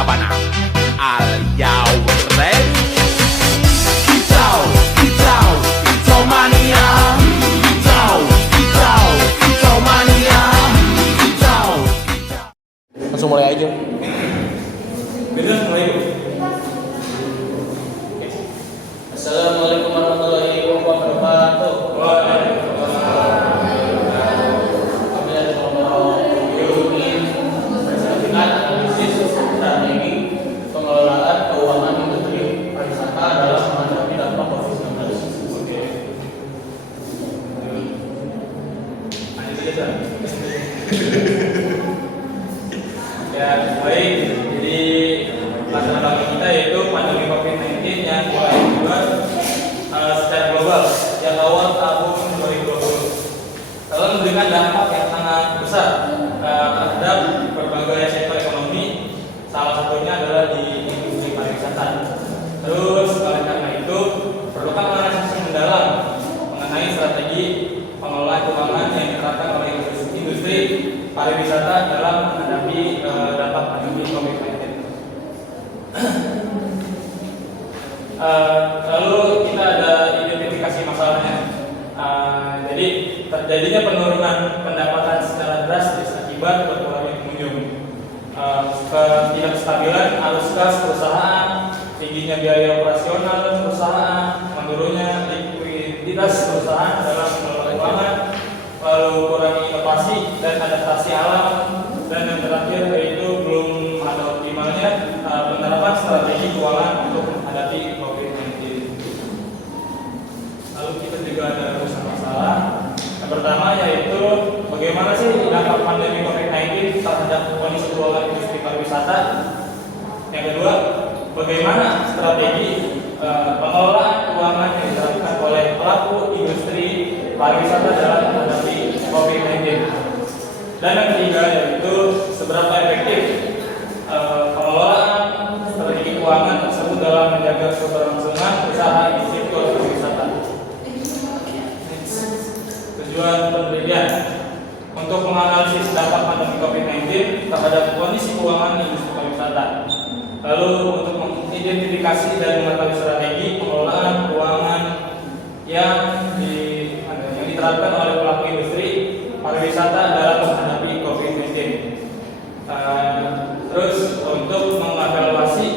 Sabana. Are you ready? Kicau, kicau, kicau mania. Kicau, kicau, kicau mania. Kicau, kicau. Langsung mulai aja. Bener mulai. Assalamualaikum warahmatullahi wabarakatuh. Waalaikumsalam. Kami dari kelompok biologi berdasarkan analisis strategi pengelolaan keuangan industri pariwisata dalam menghadapi dampak COVID-19. Oke. Lanjut saja. Ya, baik. Jadi laksana bagi kita yaitu pandemi COVID-19 yang mulai dibuat secara global yang awal tahun 2020 lalu memberikan dampak yang sangat besar terhadap berbagai sektor ekonomi, salah satunya adalah di industri pariwisata. Terus oleh karena itu perlukan analisis mendalam mengenai strategi pengelolaan keuangan yang diterapkan oleh industri pariwisata dalam menghadapi dampak pandemi COVID-19. Lalu kita ada identifikasi masalahnya. Jadi terjadinya penurunan pendapatan secara drastis akibat berkurangnya pengunjung, ketidakstabilan arus kas perusahaan, tingginya biaya operasional perusahaan, menurunnya likuiditas perusahaan dalam mengelola keuangan, lalu kurangnya inovasi dan adaptasi alam, dan yang terakhir yaitu belum ada optimalnya penerapan strategi keuangan untuk menghadapi COVID-19. Lalu kita juga ada masalah. Yang pertama yaitu bagaimana sih dampak pandemi COVID-19 terhadap kondisi keuangan industri pariwisata. Yang kedua, bagaimana strategi pengelolaan keuangan yang diterapkan oleh pelaku industri pariwisata dalam menghadapi COVID-19. Dan yang ketiga yaitu seberapa efektif pengelolaan strategi keuangan tersebut dalam menjaga keberlangsungan usaha di sektor pariwisata. Tujuan penelitian untuk menganalisis dampak pandemi COVID-19 terhadap kondisi keuangan industri pariwisata. Lalu untuk mengidentifikasi dan mengetahui strategi pengelolaan keuangan yang diterapkan oleh pelaku industri pariwisata dalam menghadapi COVID-19. Terus untuk mengevaluasi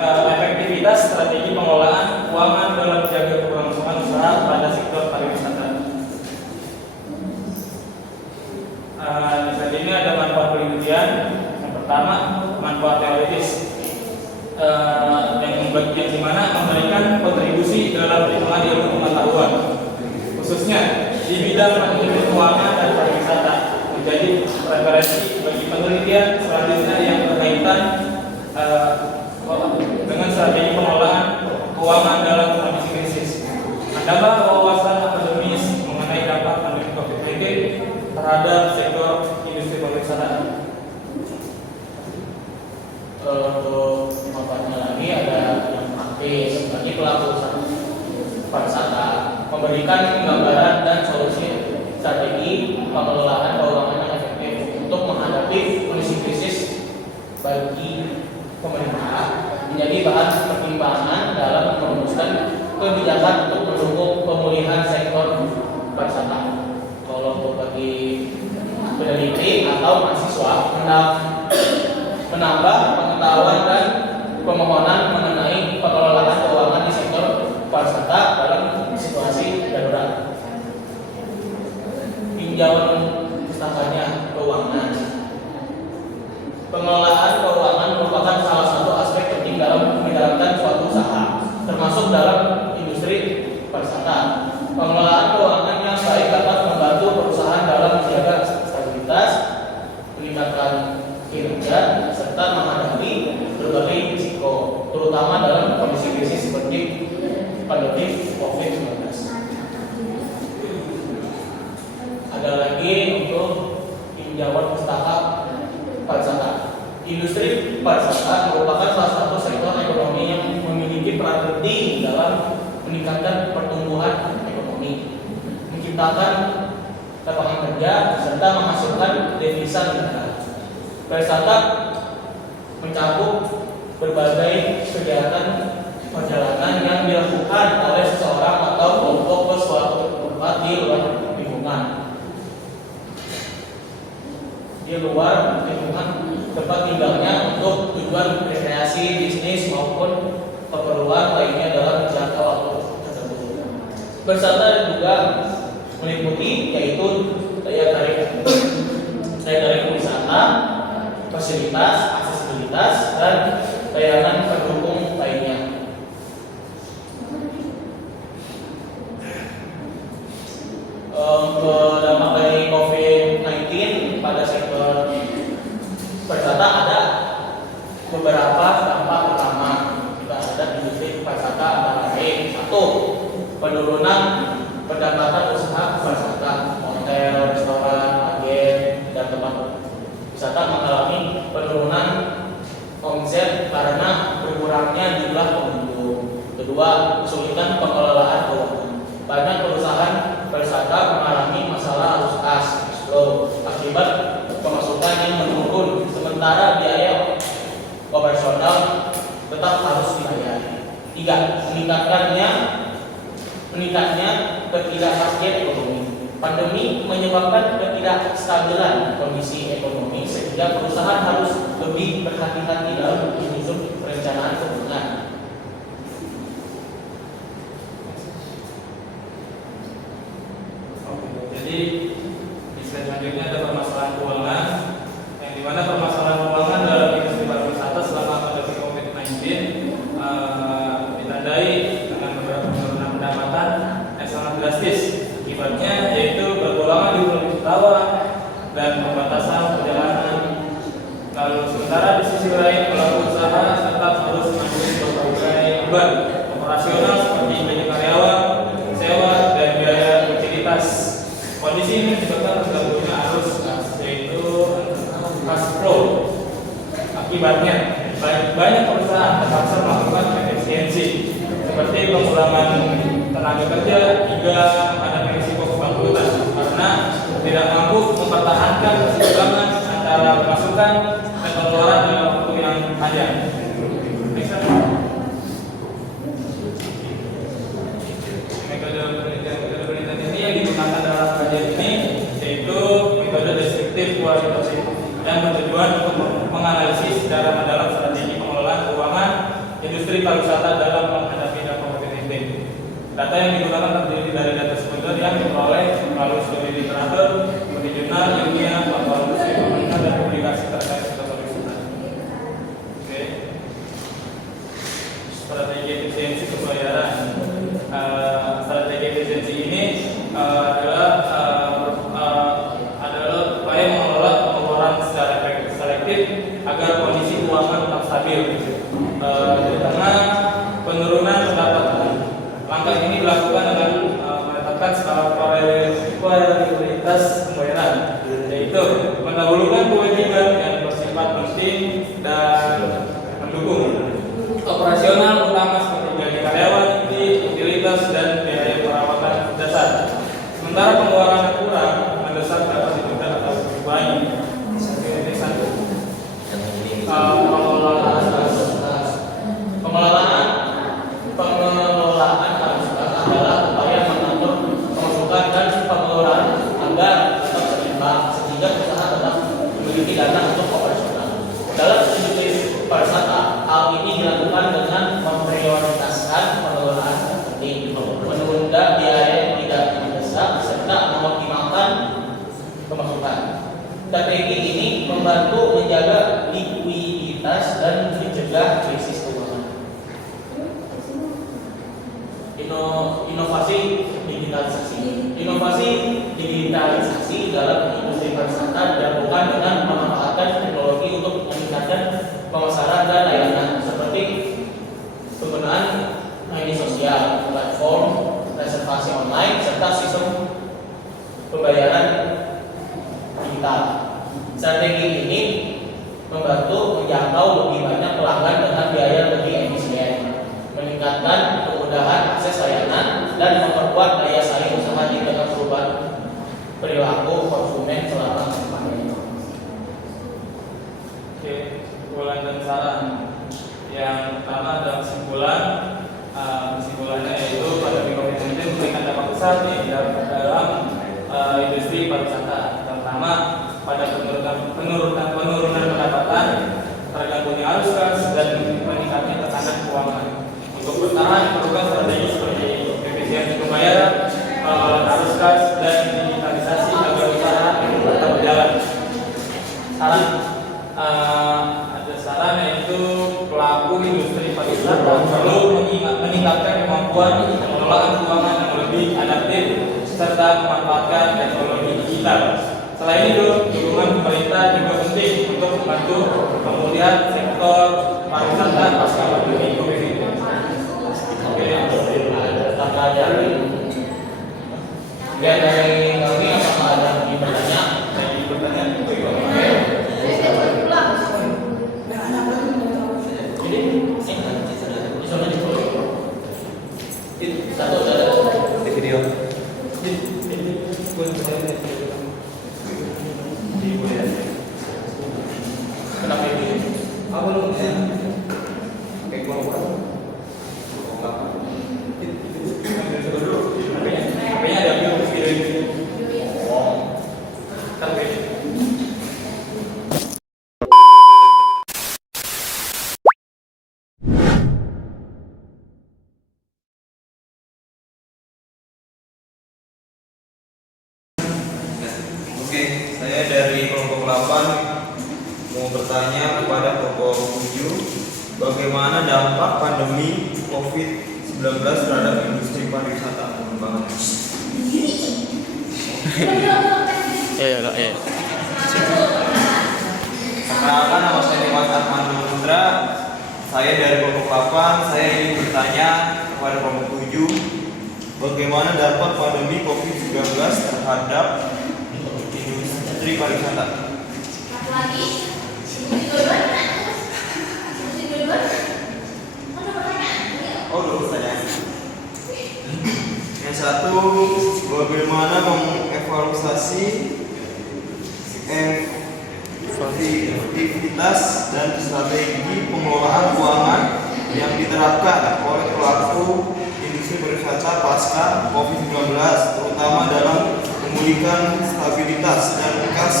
efektivitas strategi pengelolaan keuangan dalam menjaga keberlangsungan usaha pada sektor pariwisata. Di saat ini ada manfaat penelitian. Yang pertama, manfaat teoritis, yang dimana memberikan kontribusi dalam perkembangan ilmu pengetahuan, khususnya di bidang ilmu keuangan dan pariwisata, menjadi referensi bagi penelitian selanjutnya yang berkaitan dengan strategi pengelolaan keuangan dalam kondisi krisis. Menambah wawasan akademis mengenai dampak pandemi COVID-19 terhadap sektor industri pariwisata. Untuk manfaatnya lagi ada yang praktis bagi pelaku usaha pariwisata, memberikan gambaran dan solusi strategi pengelolaan keuangan yang efektif untuk menghadapi kondisi krisis bagi pemerintah, menjadi bahan pertimbangan dalam merumuskan kebijakan untuk mendukung pemulihan sektor pariwisata. Kalau untuk bagi peneliti atau mahasiswa menambah pengetahuan dan pemohonan mengenai pengelolaan keuangan di sektor pariwisata dalam situasi darurat. Tinjauan pustakanya keuangan. Pengelolaan keuangan merupakan salah satu aspek penting dalam menjalankan suatu usaha, termasuk dalam industri pariwisata. Pengelolaan keuangan yang baik dapat membantu perusahaan dalam menjaga stabilitas, meningkatkan kinerja, serta menghadapi berbagai risiko, terutama dalam kondisi krisis seperti pandemi COVID-19. Ada lagi untuk tinjauan pustaka pariwisata. Industri pariwisata merupakan salah satu sektor ekonomi yang memiliki peran penting dalam meningkatkan pertumbuhan ekonomi, menciptakan lapangan kerja, serta menghasilkan devisa negara. Pariwisata mencakup berbagai kegiatan perjalanan yang dilakukan oleh seseorang atau kelompok ke suatu tempat di luar lingkungan. Di luar lingkungan tempat tinggalnya untuk tujuan rekreasi, bisnis maupun keperluan lainnya dalam jangka waktu tertentu. Berserta juga meliputi yaitu daya tarik wisata, fasilitas, aksesibilitas, dan layanan pendukung lainnya. Dampak dari COVID-19 pada sektor pariwisata ada beberapa dampak utama. Kita ada industri pariwisata antara lain: satu, penurunan pendapatan usaha pariwisata, hotel, restoran, agen, dan tempat wisata mengalami penurunan omset karena berkurangnya jumlah pengunjung. Kedua, kesulitan pengelolaan keuangan. Banyak perusahaan pariwisata mengalami masalah arus kas flow akibat pemasukan yang menurun, sementara biaya operasional tetap harus dibayar. Tiga, meningkatnya ketidakpastian ekonomi. Pandemi menyebabkan ketidakstabilan kondisi ekonomi sehingga perusahaan harus lebih berhati-hati dalam menyusun perencanaan keuangan. Jadi di slide selanjutnya ada permasalahan keuangan, yang dimana permasalahan keuangan dalam industri pariwisata selama pandemi COVID-19 ditandai dengan beberapa penurunan pendapatan yang sangat drastis. Akibatnya yaitu bergulangan jumlah wisatawan dan pembatasan perjalanan. Lalu sementara di sisi lain pelaku usaha tetap harus menanggung berbagai beban operasional seperti gaji karyawan, sewa, dan biaya utilitas. Kondisi ini menyebabkan terganggunya arus kas, yaitu cash flow. Akibatnya banyak perusahaan terpaksa melakukan efisiensi seperti pengurangan tenaga kerja hingga menghadapi risiko kebangkrutan karena tidak mampu mempertahankan keseimbangan antara pemasukan dan pengeluaran dalam waktu yang panjang. Metode penelitian ini yang digunakan dalam kajian ini yaitu metode deskriptif kualitatif yang bertujuan untuk menganalisis secara mendalam strategi pengelolaan keuangan industri pariwisata dalam menghadapi dampak COVID-19. Data yang digunakan terdiri dari data sekunder yang diperoleh melalui studi literatur, studi jurnal, ilmiah, platform pemerintah, dan publikasi terkait sektor pariwisata. Oke. Strategi efisiensi pembayaran. Strategi efisiensi ini adalah upaya mengelola pengeluaran secara selektif agar kondisi keuangan tetap stabil. Karena penurunan pendapatan. Langkah ini dilakukan dengan menetapkan skala prioritas pembayaran, yaitu mendahulukan kewajiban yang bersifat penting dan mendukung operasional utama seperti gaji karyawan, utilitas, dan biaya perawatan dasar. Sementara pengeluaran yang kurang mendesak dapat ditunda atau dikurangi. Pengelolaan pariwisata adalah upaya mengatur pemasukan dan pengeluaran agar tetap seimbang sehingga usaha tetap memiliki dana untuk operasional. Dalam industri pariwisata, hal ini dilakukan dengan memprioritaskan pengelolaan penting, menunda biaya yang tidak mendesak, serta mengoptimalkan pemasukan. Strategi ini membantu menjaga likuiditas dan mencegah krisis keuangan. Inovasi digitalisasi dalam industri pariwisata dilakukan dengan memanfaatkan teknologi untuk meningkatkan pemasaran dan layanan seperti penggunaan media sosial, platform reservasi online, serta sistem pembayaran digital. Strategi ini membantu menjangkau lebih banyak pelanggan dengan biaya lebih efisien, meningkatkan kemudahan akses layanan, dan memperkuat daya saing usaha di tengah perubahan perilaku konsumen Yang pertama adalah kesimpulannya yaitu pandemi COVID-19 memberikan dampak besar nih dalam industri pariwisata, terutama pada penurunan pendapatan, terganggunya arus kas, dan meningkatnya tekanan keuangan. Untuk bertahan diperlukan strategi seperti efisiensi pembayaran, arus kas, dan digitalisasi agar usaha tetap berjalan. Ada saran yaitu pelaku industri pariwisata perlu meningkatkan kemampuan pengelolaan keuangan yang lebih adaptif serta memanfaatkan teknologi digital. Selain itu, dukungan pemerintah juga penting untuk membantu pemulihan sektor pariwisata pasca pandemi COVID-19. Oke, Biar dari kami apakah ada yang bertanya? Oke, saya dari kelompok 8 mau bertanya kepada kelompok 7, bagaimana dampak pandemi COVID-19 terhadap industri pariwisata pengembangan? Perkenalkan, nama saya Dewas Armando Putra. Saya dari kelompok 8, saya ingin bertanya kepada kelompok 7, bagaimana dampak pandemi COVID-19 terhadap industri pariwisata? Oh, dulu pertanyaan. Yang satu, bagaimana mengevaluasi efektivitas dan strategi pengelolaan keuangan yang diterapkan oleh pelaku industri pariwisata pasca COVID-19, terutama dalam memulihkan stabilitas dan kas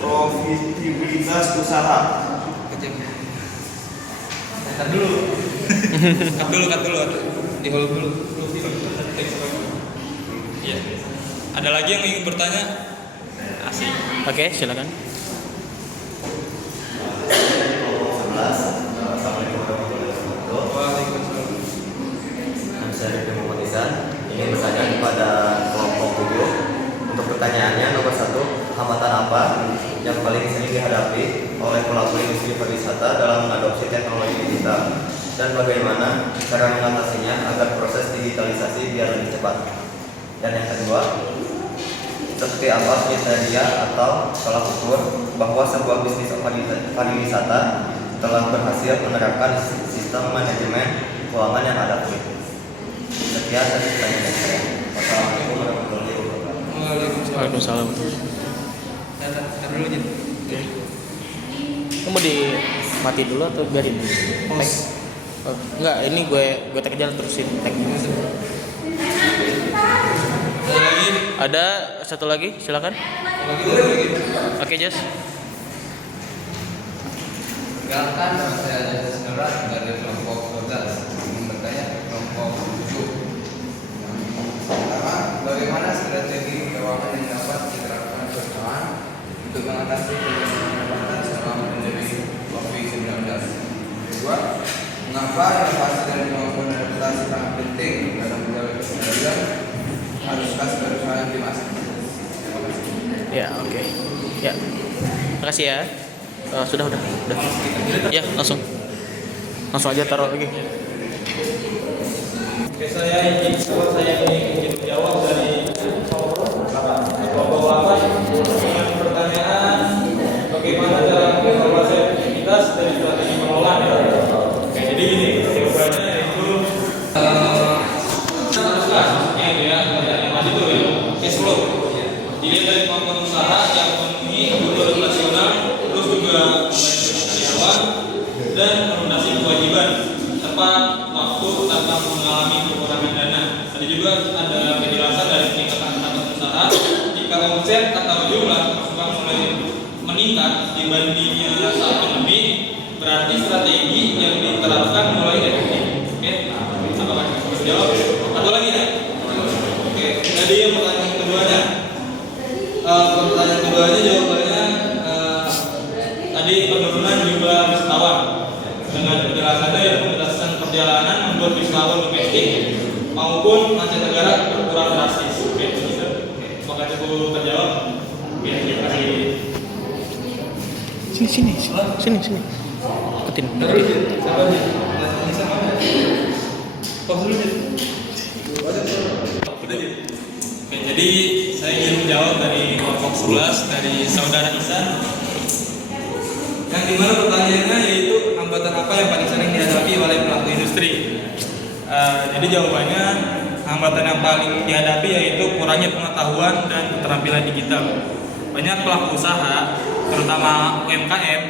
profitabilitas usaha. Cut dulu. Di hold dulu. Iya. Ada lagi yang ingin bertanya? Asik. Oke, silakan. Assalamualaikum warahmatullahi wabarakatuh. Waalaikumsalam. Nama saya Rifki Muhammad Ihsan. Ingin bertanya kepada kelompok 7. Untuk pertanyaannya, nomor 1, hambatan apa yang paling sering dihadapi oleh pelaku industri pariwisata dalam mengadopsi teknologi digital, dan bagaimana cara mengatasinya agar proses digitalisasi biar lebih cepat? Dan yang kedua, seperti apa kriteria atau tolak ukur bahwa sebuah bisnis pariwisata telah berhasil menerapkan sistem manajemen keuangan yang adaptif? Sekian dari pertanyaan saya. Wassalamualaikum warahmatullahi wabarakatuh. Waalaikumsalam. Oke. Kamu dimati dulu atau biarin? Tag. Oh, enggak, ini gue tag aja terusin tagnya. Ada lagi? Ada satu lagi, silakan. Oke, Jess. Perkenalkan, nama saya Jasa Senerat dari kelompok 12. Ingin bertanya ke kelompok 7. Yang pertama, bagaimana strategi keuangan yang dapat diterapkan perusahaan untuk mengatasi pendapatan selama pandemi COVID-19? Kedua, mengapa inovasi dan kemampuan adaptasi sangat penting dalam menjaga kesehatan harus kas perusahaan di masa ini? Terima kasih. Ya, oke. Ya. Makasih ya. Sudah. Ya, langsung aja taruh lagi. Oke, saya ingin jawab dari kelompok 8 dengan pertanyaan bagaimana cara mengevaluasi aktivitas dari strategi pengelolaan. Oke, jadi gini, jawabannya yaitu maksudnya itu ya, yang tadi itu ya, cash flow. Dilihat dari kemampuan usaha yang memenuhi kebutuhan operasional, terus juga karyawan dan mengakomodasi kewajiban tepat waktu tanpa mengalami kekurangan dana. Ada juga ada penjelasan dari peningkatan pendapatan usaha jika omset atau jumlah pemasukan mulai meningkat dibandingnya saat pandemi, berarti strategi yang diterapkan mulai efektif. Oke, apakah bisa jawab? Atau lagi ya? Oke, jadi yang pertanyaan keduanya. Pertanyaan keduanya jawabannya tadi penurunan jumlah wisatawan dengan penjelasannya yaitu pembatasan perjalanan membuat wisatawan domestik maupun mancanegara berkurang drastis. Oke, gitu. Apakah cukup terjawab? Oke, terima kasih. Sini. Ikutin. Oke, jadi saya ingin menjawab dari kelompok 11 dari saudara Isan. Yang dimana pertanyaannya yaitu hambatan apa yang paling sering dihadapi oleh pelaku industri. Jadi jawabannya hambatan yang paling dihadapi yaitu kurangnya pengetahuan dan keterampilan digital. Banyak pelaku usaha, terutama UMKM,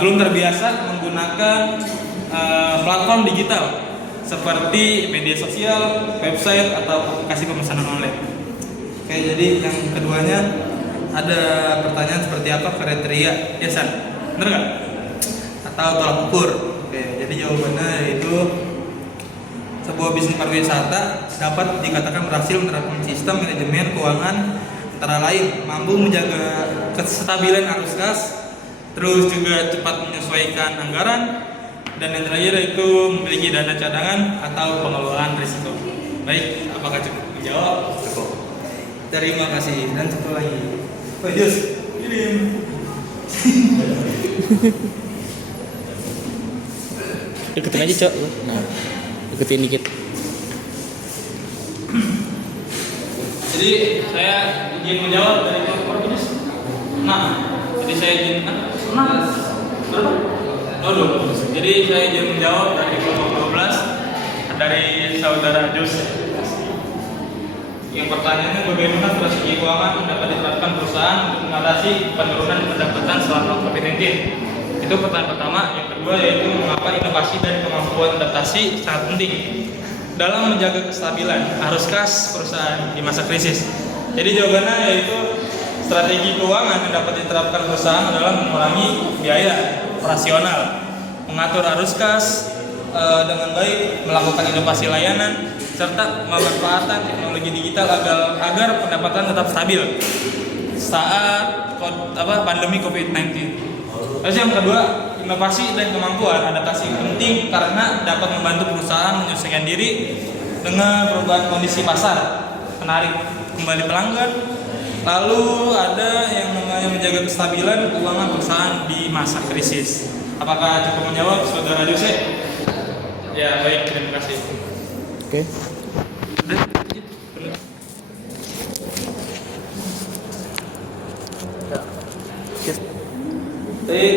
belum terbiasa menggunakan platform digital seperti media sosial, website, atau aplikasi pemesanan online. Oke, jadi yang keduanya ada pertanyaan seperti apa kriteria yayasan, benar nggak? Atau tolak ukur. Oke, jadi jawabannya yaitu sebuah bisnis pariwisata dapat dikatakan berhasil menerapkan sistem manajemen keuangan antara lain mampu menjaga kestabilan arus kas, terus juga cepat menyesuaikan anggaran, dan yang terakhir itu memiliki dana cadangan atau pengelolaan risiko. Baik, apakah cukup menjawab? Cukup. Terima kasih. Dan satu lagi. Yus, kirim. Ikutin aja, Cok. Nah, ikutin dikit. Jadi saya izin menjawab dari kelompok bisnis. Nah, jadi saya izin berapa? Jadi saya izin menjawab dari kelompok 12 dari saudara Jose. Yang pertanyaannya bagaimana strategi keuangan dapat diterapkan perusahaan untuk mengatasi penurunan pendapatan selama COVID-19? Itu pertanyaan pertama. Yang kedua yaitu mengapa inovasi dan kemampuan adaptasi sangat penting dalam menjaga kestabilan arus kas perusahaan di masa krisis. Jadi jawabannya yaitu strategi keuangan yang dapat diterapkan perusahaan adalah mengurangi biaya operasional, mengatur arus kas dengan baik, melakukan inovasi layanan, serta memanfaatkan teknologi digital agar pendapatan tetap stabil saat pandemi COVID-19. Terus yang kedua, inovasi dan kemampuan adaptasi penting karena dapat membantu perusahaan menyesuaikan diri dengan perubahan kondisi pasar, menarik kembali pelanggan. Lalu ada yang namanya menjaga kestabilan keuangan perusahaan di masa krisis. Apakah cukup menjawab, saudara Jose? Ya, baik, terima kasih. Oke. Baik,